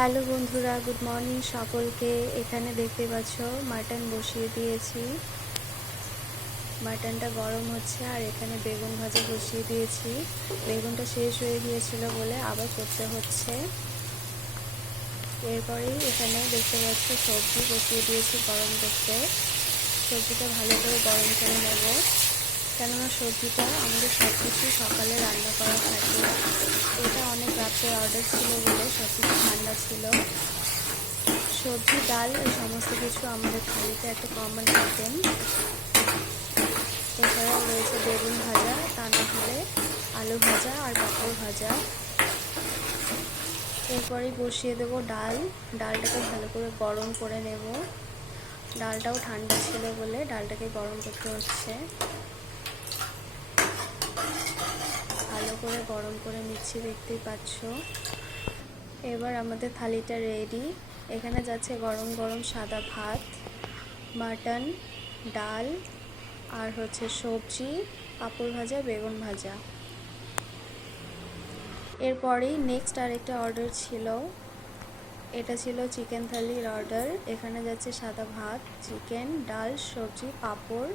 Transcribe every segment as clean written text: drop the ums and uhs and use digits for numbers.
Hello বন্ধুরা, good morning সকলকে। এখানে দেখতে পাচ্ছ মাটন বসিয়ে দিয়েছি। মাটনটা গরম হচ্ছে আর এখানে বেগুন ভাজা বসিয়ে দিয়েছি। বেগুনটা শেষ হয়ে গিয়েছিল বলে আবার করতে হচ্ছে। এরপরেই এখানে দেখতে পাচ্ছ সবজি বসিয়ে দিয়েছি গরম করতে। সবজিটা ভালো করে গরম করে নেব, কেননা সবজিটা আমাদের সব কিছু সকালে রান্না করা থাকে। এটা অনেক রাত্রে অর্ডার ছিল বলে সব কিছু ঠান্ডা ছিল। সবজি, ডাল এই সমস্ত কিছু আমাদের থালিতে একটা কমন আইটেম। এছাড়াও রয়েছে বেগুন ভাজা, তা না হলে আলু ভাজা আর পাঁপড় ভাজা। এরপরেই বসিয়ে দেবো ডাল। ডালটাকে ভালো করে গরম করে নেব। ডালটাও ঠান্ডা ছিল বলে ডালটাকে গরম করতে হচ্ছে। ভালো করে গরম করে নিচ্ছি, দেখতেই পাচ্ছ। এবার আমাদের থালিটা রেডি। এখানে যাচ্ছে গরম গরম সাদা ভাত, মাটন, ডাল আর হচ্ছে সবজি, পাঁপড় ভাজা, বেগুন ভাজা। এরপরেই নেক্সট আরেকটা অর্ডার ছিল। এটা ছিল চিকেন থালির অর্ডার। এখানে যাচ্ছে সাদা ভাত, চিকেন, ডাল, সবজি, পাঁপড়।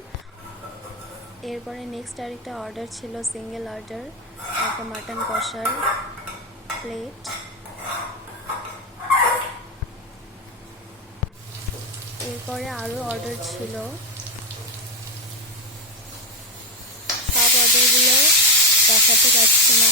এরপরে নেক্সট আরেকটা অর্ডার ছিল সিঙ্গেল অর্ডার, একটা মাটন কষার প্লেট। এরপরে আরও অর্ডার ছিল। সব অর্ডারগুলো দেখাতে যাচ্ছি না।